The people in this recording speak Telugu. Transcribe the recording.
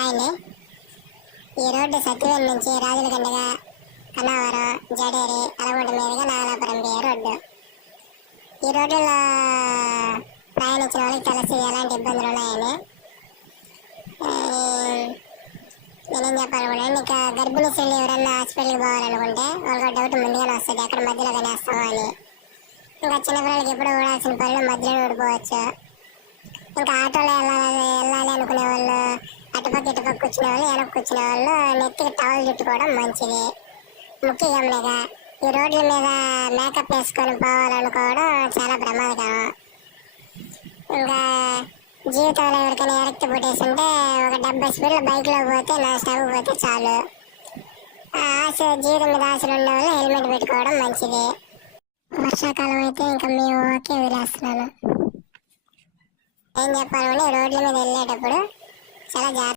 ఆయనే ఈ రోడ్డు సత్యవేల్ నుంచి రాజులగండగా కన్నవరం జడేరి అలగొండ మీదుగా నాగలాపురం పోయే రోడ్డు. ఈ రోడ్డులో ప్రయాణించిన వాళ్ళకి తెలిసి ఎలాంటి ఇబ్బందులు ఉన్నాయని. నేనేం చెప్పాలనుకుంటే, ఇంకా గర్భిణీ స్త్రీలు ఎవరన్నా హాస్పిటల్కి పోవాలనుకుంటే వాళ్ళకి డౌట్ ముందుగానే వస్తుంది అక్కడ మధ్యలో కనేస్తాము అని. ఇంకా చిన్నపిల్లలకి ఎప్పుడు ఊడాల్సిన పనులు మధ్యలో ఊడిపోవచ్చు. ఇంకా ఆటోలో వెళ్ళాలి అనుకునే వాళ్ళు, అటుపక్క ఇటుపక్క కూర్చునే వాళ్ళు, వెనక్కి కూర్చునే వాళ్ళు నెత్తికి టవల్ చుట్టుకోవడం మంచిది. ముఖ్యంగా ఈ రోడ్ల మీద మేకప్ వేసుకొని పోవాలనుకోవడం చాలా ప్రమాదకరం. ఇంకా జీవితంలో ఎవరికైనా ఎరక్తి పుట్టేస్తుంటే ఒక 70 స్పీడ్లో బైక్లో పోతే నా స్టాప్ పోతే చాలు. ఆశ జీవితం మీద ఆశలు ఉన్న వాళ్ళు హెల్మెట్ పెట్టుకోవడం మంచిది. వర్షాకాలం అయితే ఇంకా మేము ఓకే వదిలేస్తున్నాను. ఏం చెప్పాలంటే రోడ్ల మీద వెళ్ళేటప్పుడు చాలా జాగ్రత్త